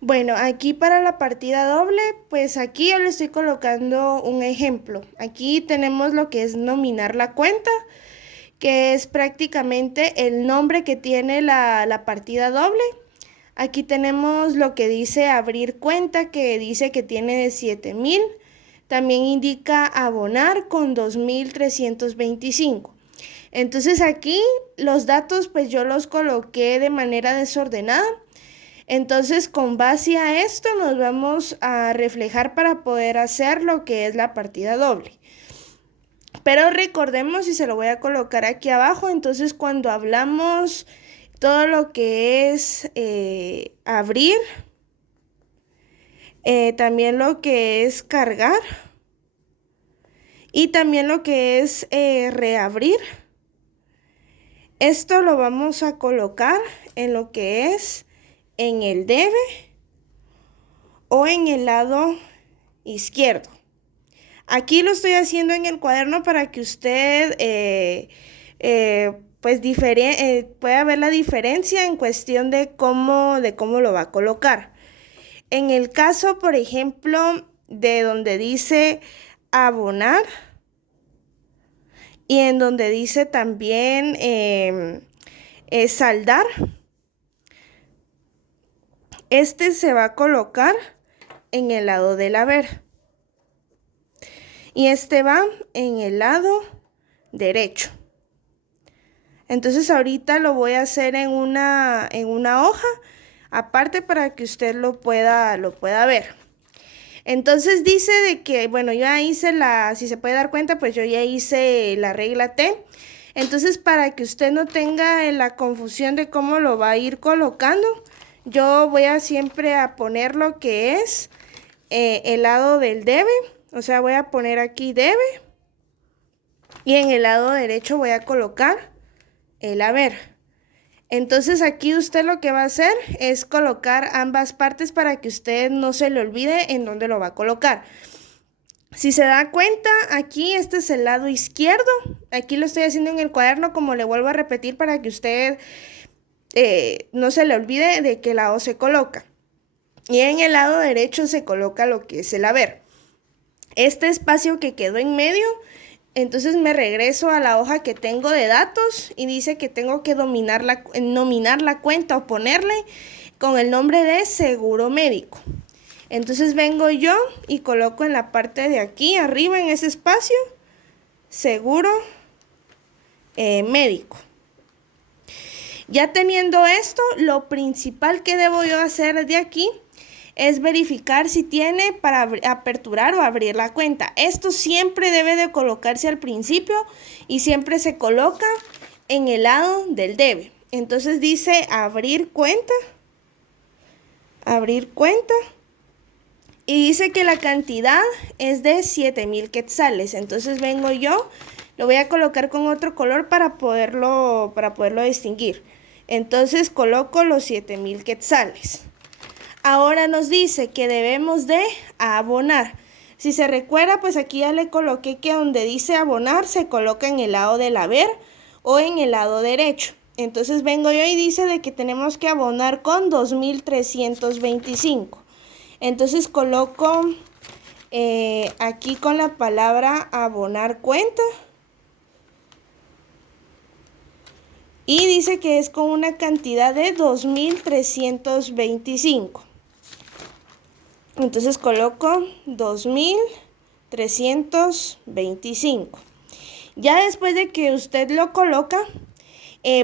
Bueno, aquí para la partida doble, pues aquí yo le estoy colocando un ejemplo. Aquí tenemos lo que es nominar la cuenta, que es prácticamente el nombre que tiene la partida doble. Aquí tenemos lo que dice abrir cuenta, que dice que tiene de 7,000. También indica abonar con 2,325. Entonces aquí los datos pues yo los coloqué de manera desordenada. Entonces, con base a esto nos vamos a reflejar para poder hacer lo que es la partida doble. Pero recordemos, y se lo voy a colocar aquí abajo, entonces cuando hablamos todo lo que es abrir, también lo que es cargar y también lo que es reabrir, esto lo vamos a colocar en lo que es en el debe o en el lado izquierdo. Aquí lo estoy haciendo en el cuaderno para que usted pues pueda ver la diferencia en cuestión de cómo lo va a colocar. En el caso, por ejemplo, de donde dice abonar y en donde dice también saldar, este se va a colocar en el lado del haber. Y este va en el lado derecho. Entonces ahorita lo voy a hacer en una hoja aparte para que usted lo pueda ver. Entonces dice de que, bueno, yo ya hice si se puede dar cuenta, pues yo ya hice la regla T. Entonces para que usted no tenga la confusión de cómo lo va a ir colocando, yo voy a siempre a poner lo que es el lado del debe. O sea, voy a poner aquí debe y en el lado derecho voy a colocar el haber. Entonces aquí usted lo que va a hacer es colocar ambas partes para que usted no se le olvide en dónde lo va a colocar. Si se da cuenta, aquí este es el lado izquierdo. Aquí lo estoy haciendo en el cuaderno, como le vuelvo a repetir, para que usted no se le olvide de que la O se coloca. Y en el lado derecho se coloca lo que es el haber. Este espacio que quedó en medio, entonces me regreso a la hoja que tengo de datos y dice que tengo que nominar la cuenta o ponerle con el nombre de seguro médico. Entonces vengo yo y coloco en la parte de aquí arriba en ese espacio seguro médico. Ya teniendo esto, lo principal que debo yo hacer de aquí es verificar si tiene para aperturar o abrir la cuenta. Esto siempre debe de colocarse al principio y siempre se coloca en el lado del debe. Entonces dice abrir cuenta y dice que la cantidad es de 7,000 quetzales. Entonces vengo yo, lo voy a colocar con otro color para poderlo distinguir. Entonces coloco los 7,000 quetzales. Ahora nos dice que debemos de abonar. Si se recuerda, pues aquí ya le coloqué que donde dice abonar se coloca en el lado del haber o en el lado derecho. Entonces vengo yo y dice de que tenemos que abonar con 2,325. Entonces coloco aquí con la palabra abonar cuenta. Y dice que es con una cantidad de 2,325. Entonces coloco 2,325. Ya después de que usted lo coloca,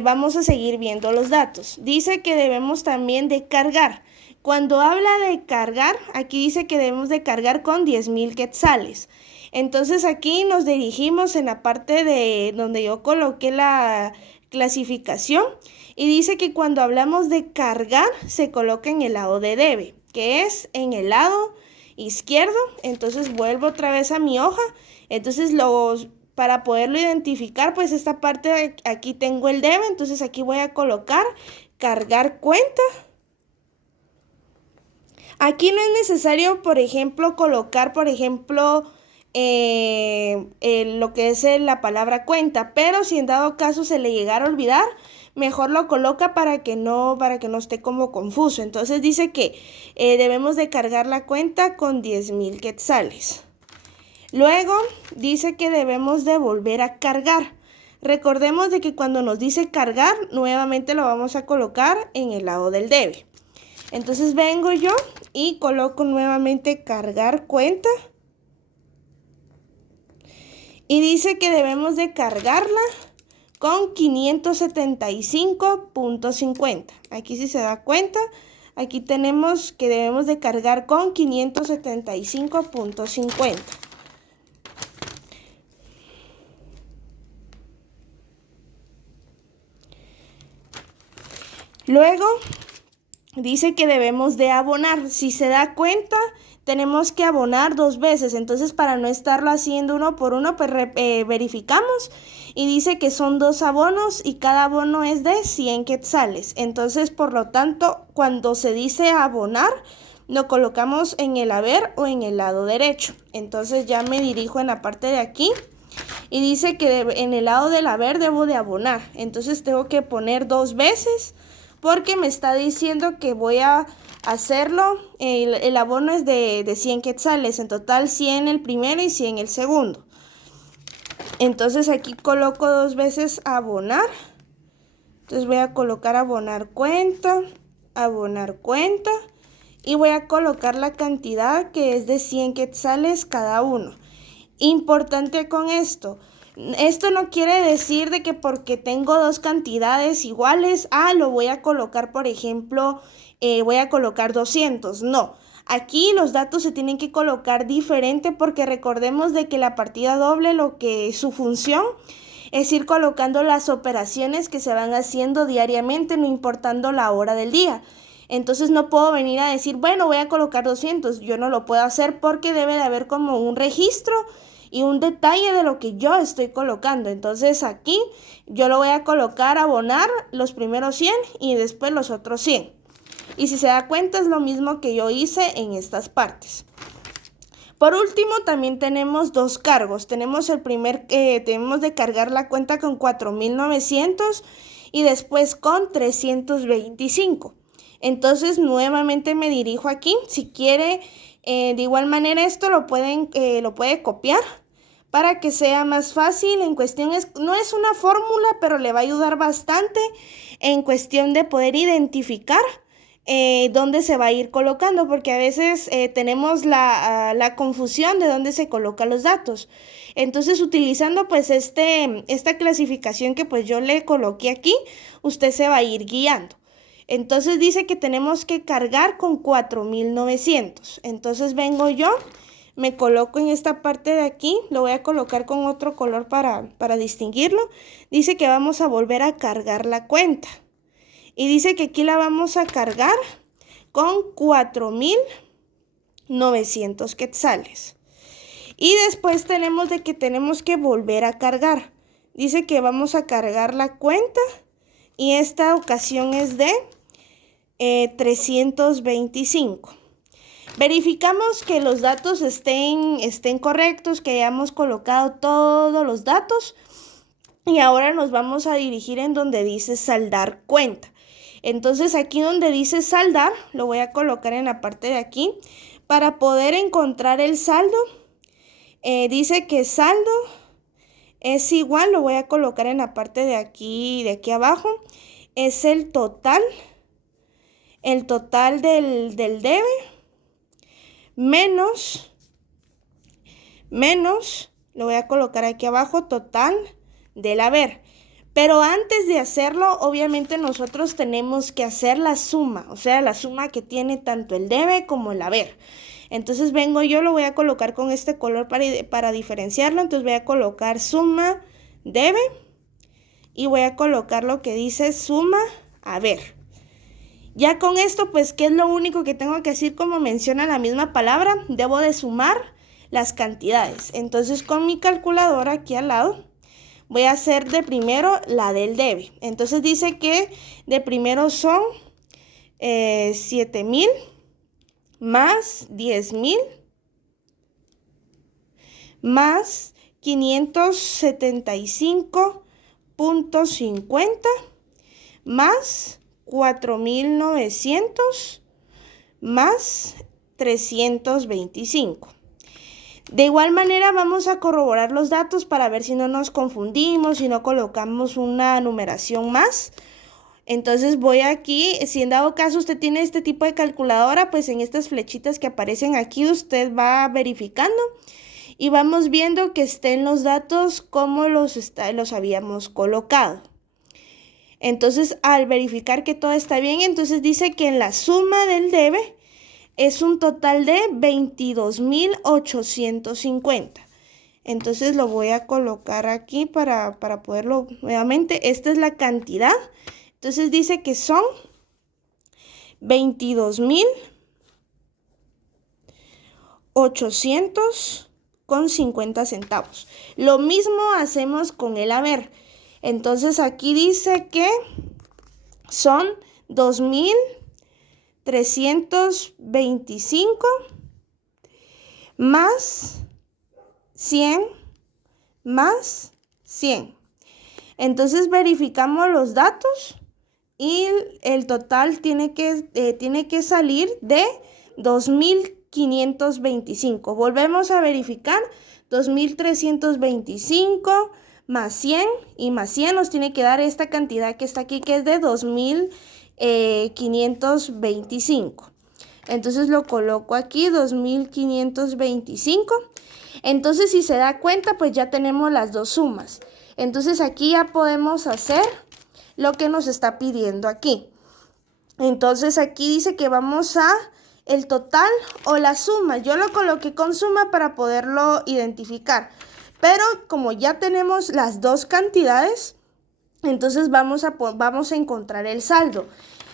vamos a seguir viendo los datos. Dice que debemos también de cargar. Cuando habla de cargar, aquí dice que debemos de cargar con 10,000 quetzales. Entonces aquí nos dirigimos en la parte de donde yo coloqué la clasificación y dice que cuando hablamos de cargar se coloca en el lado de debe, que es en el lado izquierdo. Entonces vuelvo otra vez a mi hoja. Entonces para poderlo identificar, pues esta parte aquí tengo el debe, entonces aquí voy a colocar cargar cuenta. Aquí no es necesario, por ejemplo, colocar, lo que es la palabra cuenta, pero si en dado caso se le llegara a olvidar, mejor lo coloca para que no esté como confuso. Entonces dice que debemos de cargar la cuenta con 10,000 quetzales. Luego dice que debemos de volver a cargar. Recordemos de que cuando nos dice cargar, nuevamente lo vamos a colocar en el lado del debe. Entonces vengo yo y coloco nuevamente cargar cuenta. Y dice que debemos de cargarla con 575.50. Aquí si se da cuenta, aquí tenemos que debemos de cargar con 575.50. Luego dice que debemos de abonar. Si se da cuenta, tenemos que abonar 2 veces. Entonces, para no estarlo haciendo uno por uno, pues verificamos. Y dice que son 2 abonos y cada abono es de 100 quetzales. Entonces, por lo tanto, cuando se dice abonar, lo colocamos en el haber o en el lado derecho. Entonces, ya me dirijo en la parte de aquí. Y dice que en el lado del haber debo de abonar. Entonces, tengo que poner 2 veces. Porque me está diciendo que voy a hacerlo, el abono es de 100 quetzales, en total 100 el primero y 100 el segundo. Entonces aquí coloco 2 veces abonar. Entonces voy a colocar abonar cuenta y voy a colocar la cantidad que es de 100 quetzales cada uno. Importante con esto. Esto no quiere decir de que porque tengo 2 cantidades iguales, lo voy a colocar, por ejemplo, voy a colocar 200. No, aquí los datos se tienen que colocar diferente porque recordemos de que la partida doble, su función es ir colocando las operaciones que se van haciendo diariamente, no importando la hora del día. Entonces no puedo venir a decir, bueno, voy a colocar 200. Yo no lo puedo hacer porque debe de haber como un registro y un detalle de lo que yo estoy colocando. Entonces aquí yo lo voy a colocar abonar los primeros 100 y después los otros 100. Y si se da cuenta es lo mismo que yo hice en estas partes. Por último también tenemos 2 cargos. Tenemos tenemos de cargar la cuenta con 4,900 y después con 325. Entonces nuevamente me dirijo aquí. Si quiere, de igual manera esto lo puede copiar para que sea más fácil. En cuestión no es una fórmula, pero le va a ayudar bastante en cuestión de poder identificar dónde se va a ir colocando, porque a veces tenemos la confusión de dónde se colocan los datos. Entonces, utilizando pues esta clasificación que pues yo le coloqué aquí, usted se va a ir guiando. Entonces dice que tenemos que cargar con 4,900. Entonces vengo yo, me coloco en esta parte de aquí, lo voy a colocar con otro color para distinguirlo. Dice que vamos a volver a cargar la cuenta. Y dice que aquí la vamos a cargar con 4,900 quetzales. Y después tenemos que volver a cargar. Dice que vamos a cargar la cuenta y esta ocasión es de 325. Verificamos que los datos estén correctos, que hayamos colocado todos los datos. Y ahora nos vamos a dirigir en donde dice saldar cuenta. Entonces aquí donde dice saldar, lo voy a colocar en la parte de aquí. Para poder encontrar el saldo, dice que saldo es igual, lo voy a colocar en la parte de aquí abajo. Es el total del debe menos, lo voy a colocar aquí abajo, total del haber. Pero antes de hacerlo, obviamente nosotros tenemos que hacer la suma, o sea, la suma que tiene tanto el debe como el haber. Entonces vengo yo, lo voy a colocar con este color para diferenciarlo. Entonces voy a colocar suma debe y voy a colocar lo que dice suma haber. Ya con esto, pues, ¿qué es lo único que tengo que decir? Como menciona la misma palabra, debo de sumar las cantidades. Entonces, con mi calculadora aquí al lado, voy a hacer de primero la del debe. Entonces, dice que de primero son 7,000 más 10,000 más 575.50 más 4.900 más 325. De igual manera vamos a corroborar los datos para ver si no nos confundimos, si no colocamos una numeración más. Entonces voy aquí, si en dado caso usted tiene este tipo de calculadora, pues en estas flechitas que aparecen aquí usted va verificando y vamos viendo que estén los datos como los habíamos colocado. Entonces al verificar que todo está bien, entonces dice que en la suma del debe es un total de 22.850. Entonces lo voy a colocar aquí para poderlo nuevamente. Esta es la cantidad. Entonces dice que son 22.800,50 centavos. Lo mismo hacemos con el haber. Entonces aquí dice que son 2.325 más 100 más 100. Entonces verificamos los datos y el total tiene que salir de 2.525. Volvemos a verificar. 2.325 más 100 y más 100 nos tiene que dar esta cantidad que está aquí, que es de 2.525. Entonces lo coloco aquí, 2.525. Entonces si se da cuenta, pues ya tenemos las dos sumas. Entonces aquí ya podemos hacer lo que nos está pidiendo aquí. Entonces aquí dice que vamos a el total o la suma. Yo lo coloqué con suma para poderlo identificar. Pero como ya tenemos las dos cantidades, entonces vamos a encontrar el saldo.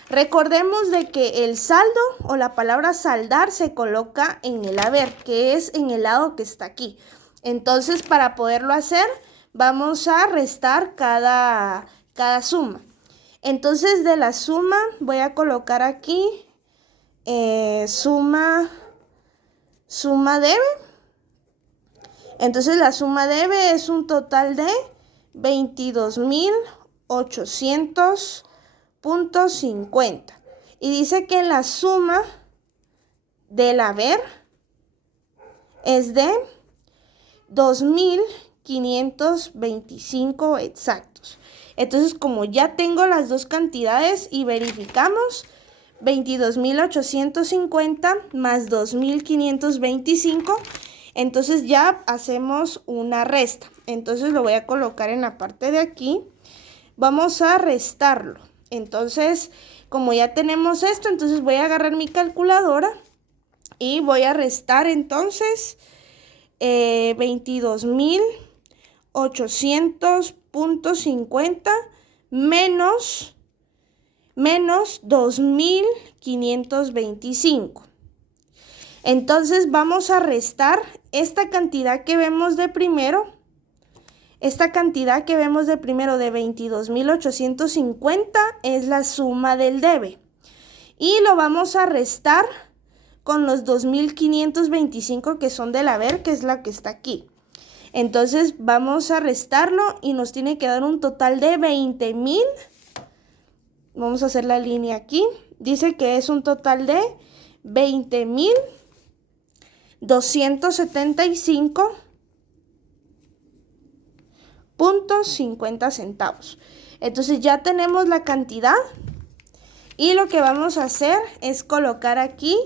Recordemos de que el saldo o la palabra saldar se coloca en el haber, que es en el lado que está aquí. Entonces para poderlo hacer, vamos a restar cada suma. Entonces de la suma voy a colocar aquí suma debe. Entonces la suma debe es un total de 22.800,50. Y dice que la suma del haber es de 2.525 exactos. Entonces, como ya tengo las dos cantidades y verificamos, 22.850 más 2.525, entonces ya hacemos una resta. Entonces lo voy a colocar en la parte de aquí. Vamos a restarlo. Entonces, como ya tenemos esto, entonces voy a agarrar mi calculadora y voy a restar entonces 22.800,50 menos 2.525. Entonces vamos a restar esta cantidad que vemos de primero. Esta cantidad que vemos de primero de 22.850 es la suma del debe. Y lo vamos a restar con los 2.525 que son del haber, que es la que está aquí. Entonces vamos a restarlo y nos tiene que dar un total de 20.000. Vamos a hacer la línea aquí. Dice que es un total de 20.275,50 centavos. Entonces ya tenemos la cantidad y lo que vamos a hacer es colocar aquí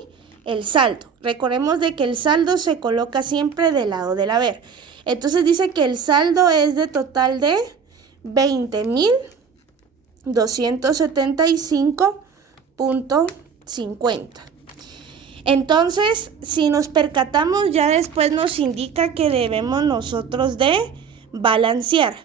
el saldo. Recordemos de que el saldo se coloca siempre del lado del haber. Entonces dice que el saldo es de total de 20.275,50. Entonces, si nos percatamos, ya después nos indica que debemos nosotros de balancear.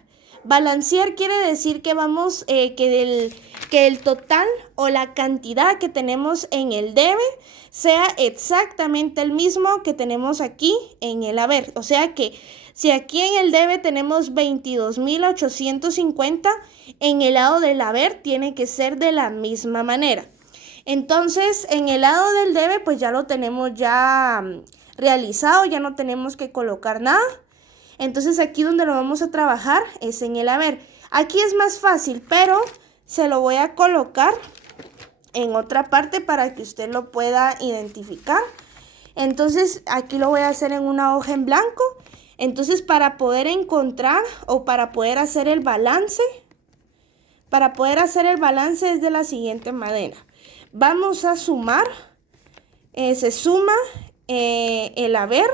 Balancear quiere decir que vamos, que el total o la cantidad que tenemos en el debe sea exactamente el mismo que tenemos aquí en el haber. O sea que si aquí en el debe tenemos 22.850, en el lado del haber tiene que ser de la misma manera. Entonces, en el lado del debe, pues ya lo tenemos ya realizado, ya no tenemos que colocar nada. Entonces, aquí donde lo vamos a trabajar es en el haber. Aquí es más fácil, pero se lo voy a colocar en otra parte para que usted lo pueda identificar. Entonces aquí lo voy a hacer en una hoja en blanco. Entonces para poder encontrar o para poder hacer el balance, es de la siguiente manera. Vamos a sumar, se suma el haber,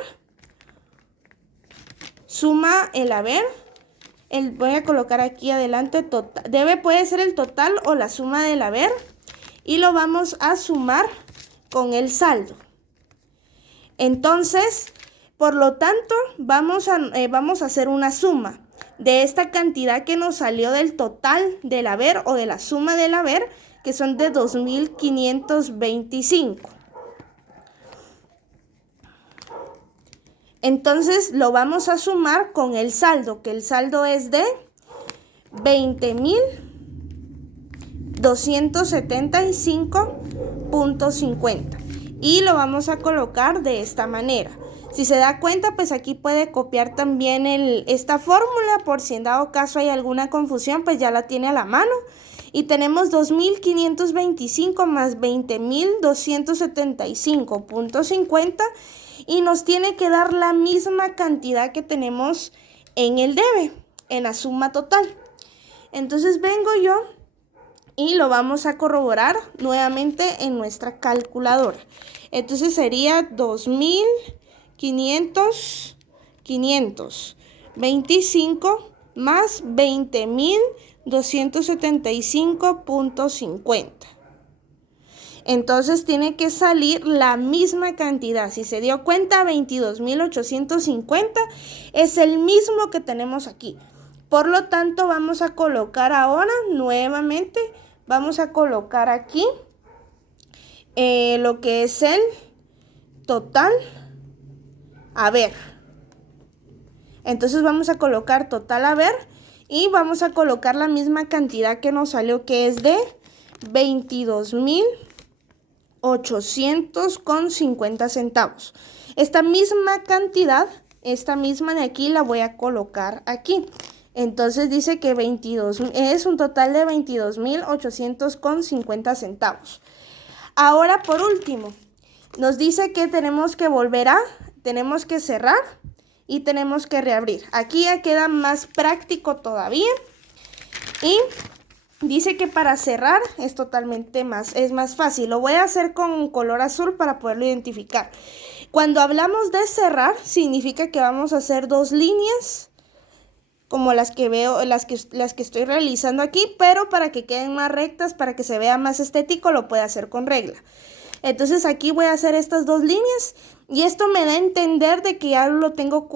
voy a colocar aquí adelante total, puede ser el total o la suma del haber, y lo vamos a sumar con el saldo. Entonces, por lo tanto, vamos a hacer una suma de esta cantidad que nos salió del total del haber o de la suma del haber, que son de 2.525. Entonces lo vamos a sumar con el saldo, que el saldo es de 20.275.50. Y lo vamos a colocar de esta manera. Si se da cuenta, pues aquí puede copiar también esta fórmula, por si en dado caso hay alguna confusión, pues ya la tiene a la mano. Y tenemos 2.525 más 20.275.50 y nos tiene que dar la misma cantidad que tenemos en el debe, en la suma total. Entonces vengo yo y lo vamos a corroborar nuevamente en nuestra calculadora. Entonces sería 2.525 más 20.275.50. Entonces tiene que salir la misma cantidad. Si se dio cuenta, 22.850 es el mismo que tenemos aquí. Por lo tanto, vamos a colocar ahora nuevamente, vamos a colocar aquí lo que es el total haber. Entonces vamos a colocar total haber y vamos a colocar la misma cantidad que nos salió, que es de 22.800,50 centavos. Esta misma cantidad, esta misma de aquí, la voy a colocar aquí. Entonces dice que es un total de 22.800,50 centavos. Ahora, por último, nos dice que tenemos que tenemos que cerrar y tenemos que reabrir. Aquí ya queda más práctico todavía. Y dice que para cerrar es más fácil. Lo voy a hacer con color azul para poderlo identificar. Cuando hablamos de cerrar, significa que vamos a hacer dos líneas, como las que veo, las que estoy realizando aquí, pero para que queden más rectas, para que se vea más estético, lo puedo hacer con regla. Entonces aquí voy a hacer estas dos líneas y esto me da a entender de que ya lo tengo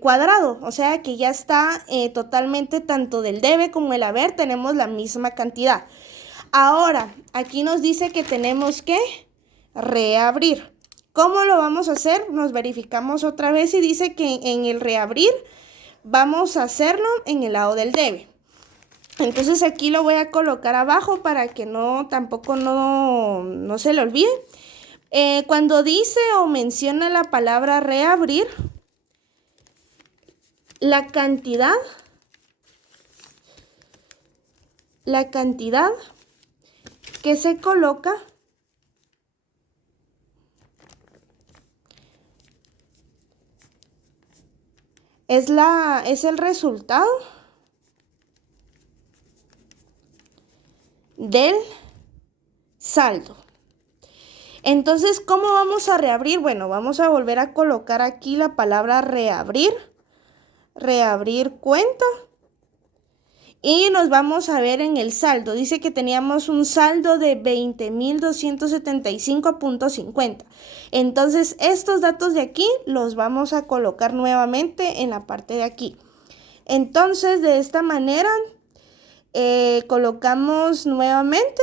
cuadrado, o sea que ya está totalmente, tanto del debe como el haber, tenemos la misma cantidad. Ahora, aquí nos dice que tenemos que reabrir. ¿Cómo lo vamos a hacer? Nos verificamos otra vez y dice que en el reabrir vamos a hacerlo en el lado del debe. Entonces aquí lo voy a colocar abajo para que tampoco se le olvide. Cuando dice o menciona la palabra reabrir, la cantidad que se coloca es el resultado del saldo. Entonces, ¿cómo vamos a reabrir? Bueno, vamos a volver a colocar aquí la palabra reabrir cuenta, y nos vamos a ver en el saldo. Dice que teníamos un saldo de 20.275.50. Entonces, estos datos de aquí los vamos a colocar nuevamente en la parte de aquí. Entonces, de esta manera, colocamos nuevamente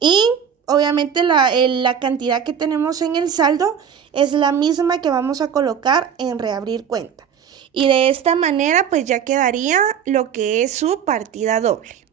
y obviamente la cantidad que tenemos en el saldo es la misma que vamos a colocar en reabrir cuenta. Y de esta manera pues ya quedaría lo que es su partida doble.